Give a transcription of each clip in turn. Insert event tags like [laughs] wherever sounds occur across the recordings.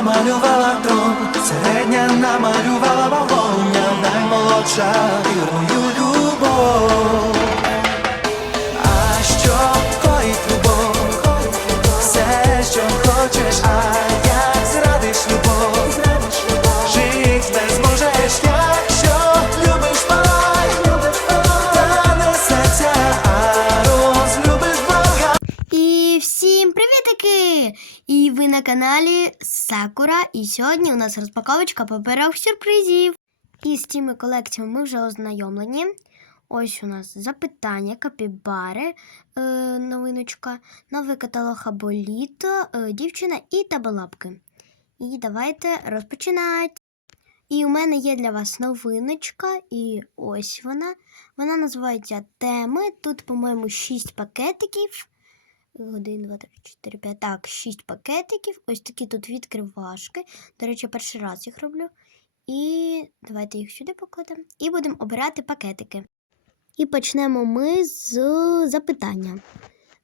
намалювала трон, середня намалювала а наймолодша вірною І ви на каналі Сакура. І сьогодні у нас розпаковочка паперових сюрпризів. І з цими колекціями ми вже ознайомлені. Ось у нас запитання, капібари, е, новиночка, новий каталог Аболіто, е, дівчина і табалапки. І давайте розпочинати. І у мене є для вас новиночка, і ось вона. Вона називається Теми. Тут, по-моєму, 6 пакетиків. Один, два, три, чотири, п'ять. Так, шість пакетиків. Ось такі тут відкривашки. До речі, перший раз їх роблю. І давайте їх сюди покладемо. І будемо обирати пакетики. І почнемо ми з запитання.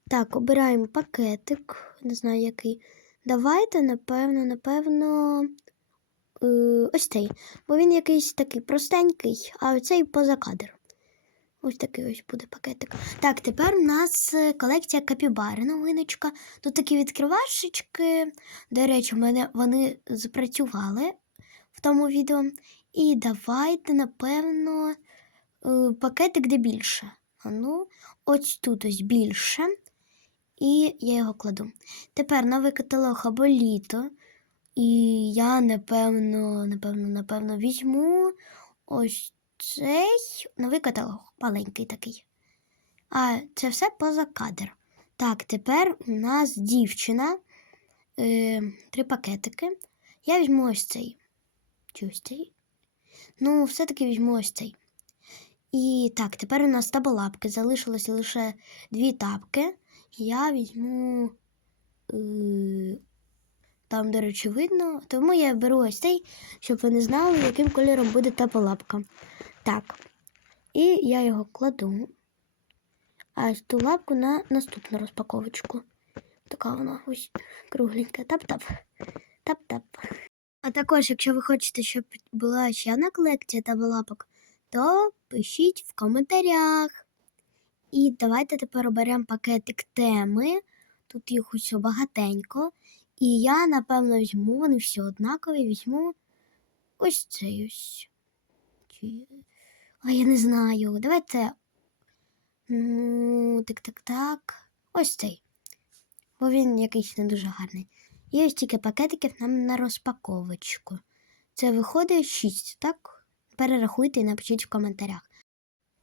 Так, обираємо пакетик. Не знаю який. Давайте, напевно, напевно. е, Ось цей. Бо він якийсь такий простенький, а цей поза кадр. Ось такий ось буде пакетик. Так, тепер у нас е, колекція капібари новиночка. Тут такі відкривашечки. До речі, в мене вони запрацювали в тому відео. І давайте, напевно, е, пакетик де більше. А ну, ось тут ось більше. І я його кладу. Тепер новий каталог або літо. І я, напевно, напевно, напевно, візьму ось цей новий каталог, маленький такий. А це все поза кадр. Так, тепер у нас дівчина. Е, три пакетики. Я візьму ось цей. Чи ось цей? Ну, все-таки візьму ось цей. І так, тепер у нас таболапки. Залишилося лише дві тапки. Я візьму. Е, там, до речі, видно. Тому я беру ось цей, щоб ви не знали, яким кольором буде таболапка. Так. І я його кладу. А ту лапку на наступну розпаковочку. Така вона ось кругленька. Тап-тап. Тап-тап. А також, якщо ви хочете, щоб була ще одна колекція таболапок, то пишіть в коментарях. І давайте тепер оберемо пакетик теми. Тут їх усього багатенько. І я, напевно, візьму, вони всі однакові, візьму ось цей ось. А я не знаю. Давайте. Ну, так, так, так. Ось цей. Бо він якийсь не дуже гарний. І ось тільки пакетиків нам на розпаковочку. Це виходить 6, так? Перерахуйте і напишіть в коментарях.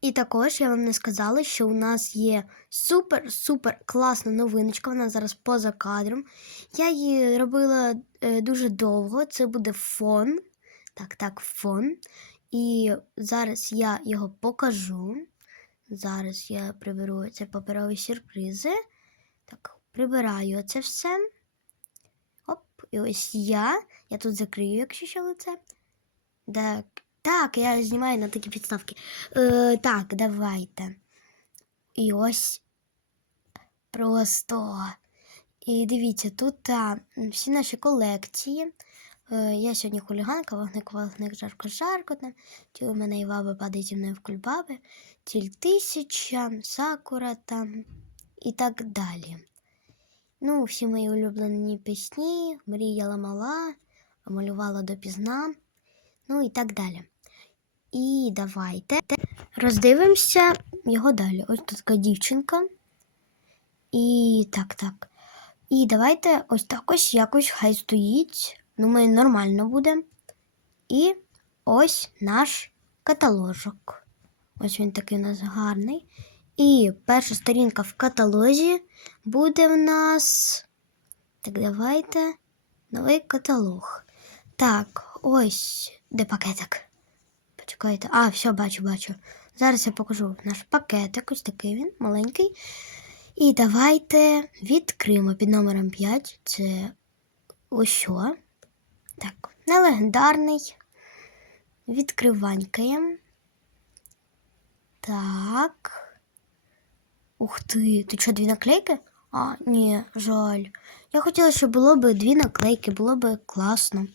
І також я вам не сказала, що у нас є супер-супер класна новиночка. Вона зараз поза кадром. Я її робила е, дуже довго. Це буде фон. Так, так, фон. І зараз я його покажу. Зараз я приберу ці паперові сюрпризи. Так, прибираю це все. Оп, і ось я. Я тут закрию, якщо що лице. Так, так, я знімаю на такі підставки. Е, так, давайте. І ось просто. І дивіться, тут а, всі наші колекції. Е, я сьогодні хуліганка, вогник, вогник, жарко, жарко. Там. Тіл у мене і ваби падає зі мною в кульбаби. Тіль тисяча, сакура там і так далі. Ну, всі мої улюблені пісні, мріяла мала, малювала допізна, ну і так далі. І давайте роздивимося його далі. Ось тут така дівчинка. І так, так. І давайте ось так ось якось хай стоїть. Думаю, нормально буде. І ось наш каталожок. Ось він такий у нас гарний. І перша сторінка в каталозі буде в нас. Так, давайте. Новий каталог. Так, ось де пакетик. Почекайте. А, все, бачу, бачу. Зараз я покажу наш пакетик. Ось такий він, маленький. І давайте відкриємо під номером 5. Це ось що. Так, нелегендарний. Відкриванькаємо. Так. Ух ти, ти що, дві наклейки? А, ні, жаль. Я хотіла, щоб було б дві наклейки, було б класно.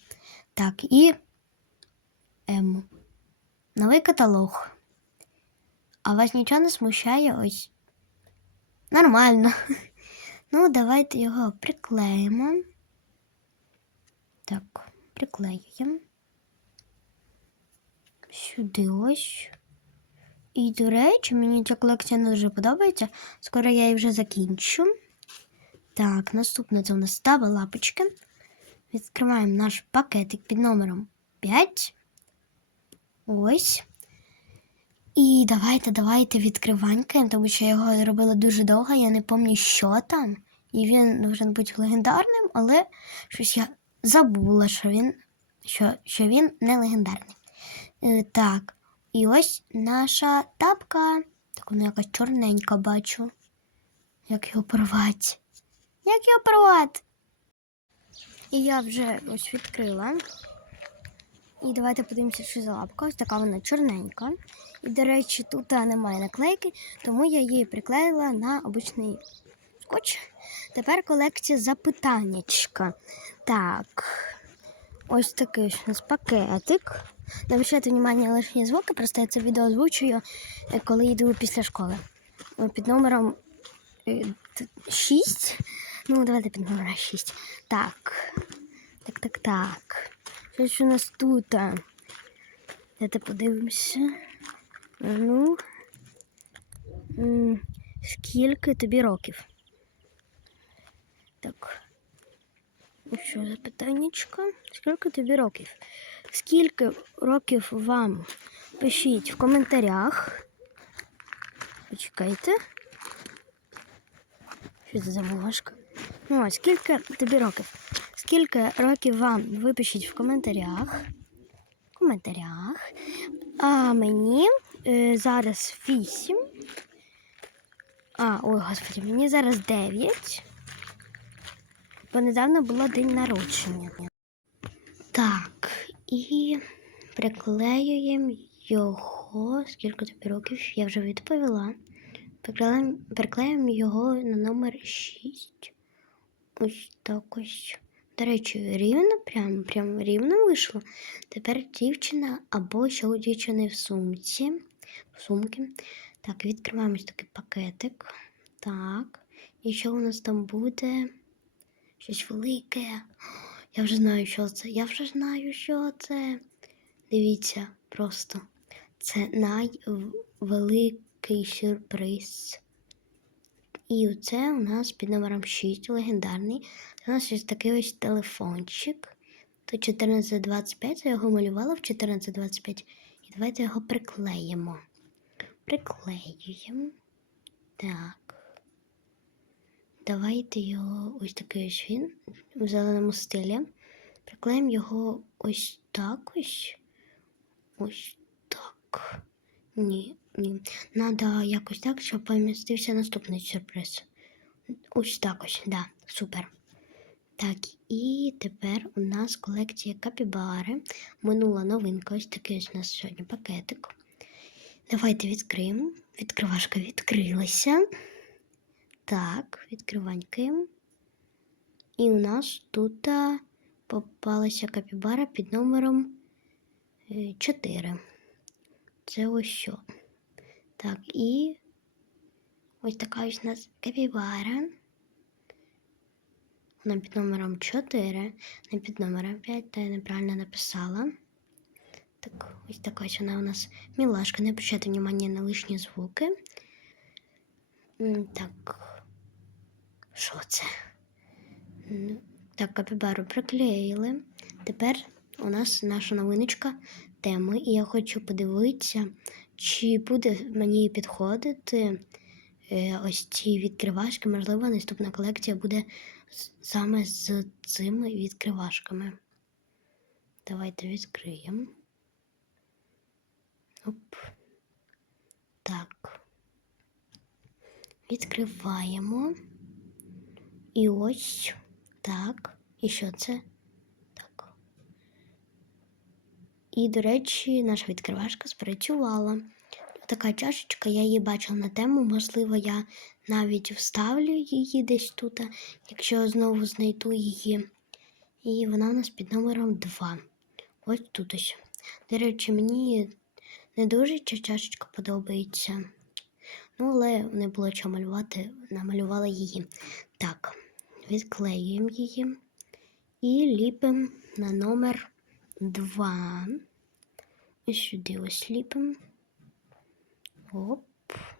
Так, і ем, новий каталог. А вас нічого не смущає ось. Нормально. [laughs] Ну, давайте його приклеїмо. Так, приклеюємо. Сюди ось. І, до речі, мені ця колекція не дуже подобається. Скоро я її вже закінчу. Так, наступне це у нас става лапочки. Відкриваємо наш пакетик під номером 5. Ось. І давайте, давайте відкриванькаємо, тому що я його робила дуже довго, я не пам'ятаю, що там. І він должен бути легендарним, але щось я забула, що він, що, що він не легендарний. Е, так, і ось наша тапка. Так вона якась чорненька бачу. Як його порвати? Як його порвати? І я вже ось відкрила. І давайте подивимося, що за лапка. Ось така вона чорненька. І, до речі, тут немає наклейки, тому я її приклеїла на обичний скотч. Тепер колекція запитаннячка. Так, ось такий у нас пакетик. Не обращайте внимання лишні звуки, просто я це відео озвучую, е, коли йду після школи. Е, Під номером 6. Ну, давайте під номером 6. Так. Так, так, так. Що ж у нас тут? Давайте подивимося. Ну. Скільки тобі років? Так. Що за? Скільки тобі років? Скільки років вам? Пишіть в коментарях. Почекайте. Що це за бумажка? Ну, а скільки тобі років? Скільки років вам? Ви пишіть в коментарях. В коментарях. А мені е, зараз 8. А, ой, господи, мені зараз 9. Бо недавно було день народження. Так, і приклеюємо його. Скільки тобі років? Я вже відповіла. Приклеїмо, приклеїмо його на номер 6. Ось так ось. До речі, рівно, прям, прям рівно вийшло. Тепер дівчина або ще у дівчини в сумці. В сумки. Так, відкриваємось такий пакетик. Так. І що у нас там буде? Щось велике. Я вже знаю, що це. Я вже знаю, що це. Дивіться, просто. Це найвеликий сюрприз. І це у нас під номером 6 легендарний. Це у нас ось такий ось телефончик. То 1425, я його малювала в 1425. І давайте його приклеїмо. Приклеюємо. Так. Давайте його ось такий ось він в зеленому стилі. Приклеїмо його ось так ось. Ось так. Ні, ні. Надо якось так, щоб помістився наступний сюрприз. Ось так ось, да, супер. Так, і тепер у нас колекція капібари. Минула новинка, ось такий ось у нас сьогодні пакетик. Давайте відкриємо. Відкривашка відкрилася. Так, відкриванькаємо. І у нас тут попалася капібара під номером 4. Це ось що. Так, і ось така ось у нас капібара. Вона під номером 4, не під номером 5, та я неправильно написала. Так, ось така ось вона у нас мілашка. Не обращайте внимання на лишні звуки. Так. Що це? Ну, Так, капібару приклеїли. Тепер у нас наша новиночка теми. І я хочу подивитися, чи буде мені підходити е, ось ці відкривашки. Можливо, наступна колекція буде саме з цими відкривашками. Давайте відкриємо. Оп. Так. Відкриваємо. І ось так. І що це? Так. І, до речі, наша відкривашка спрацювала. така чашечка, я її бачила на тему. Можливо, я навіть вставлю її десь тут, якщо знову знайду її. І вона у нас під номером 2. Ось тут ось. До речі, мені не дуже ця чашечка подобається. Ну, але не було чого малювати, намалювала її. Так, відклеюємо її і ліпимо на номер 2. Ось сюди ось ліпимо. Оп,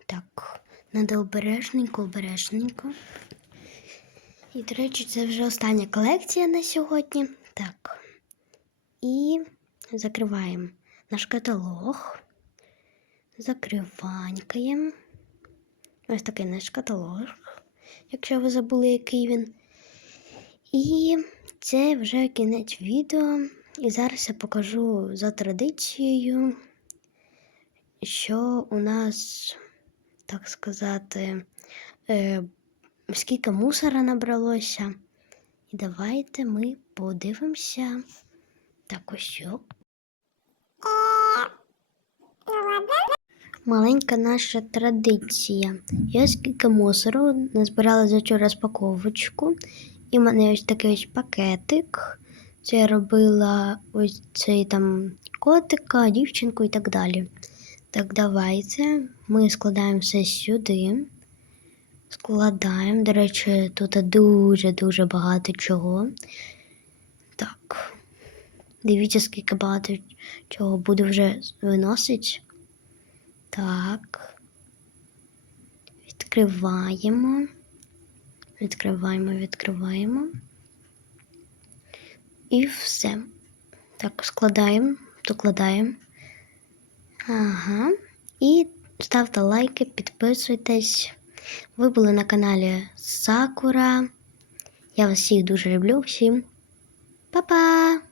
так. Надо обережненько, обережненько. І, до речі, це вже остання колекція на сьогодні. Так. І закриваємо наш каталог. Закриванькаємо. Ось такий наш каталог, якщо ви забули, який він. І це вже кінець відео. І зараз я покажу за традицією, що у нас, так сказати, е, скільки мусора набралося. І давайте ми подивимося. Так ось. Маленька наша традиція. Я скільки мусору назбирала за цю розпаковочку. І в мене ось такий ось пакетик. Це я робила ось цей там котика, дівчинку і так далі. Так, давайте ми складаємо все сюди. Складаємо. До речі, тут дуже-дуже багато чого. Так. Дивіться, скільки багато чого буду вже виносити. Так. Відкриваємо. Відкриваємо, відкриваємо. І все. Так, складаємо, докладаємо. Ага. І ставте лайки, підписуйтесь. Ви були на каналі Сакура. Я вас всіх дуже люблю. Всім па-па!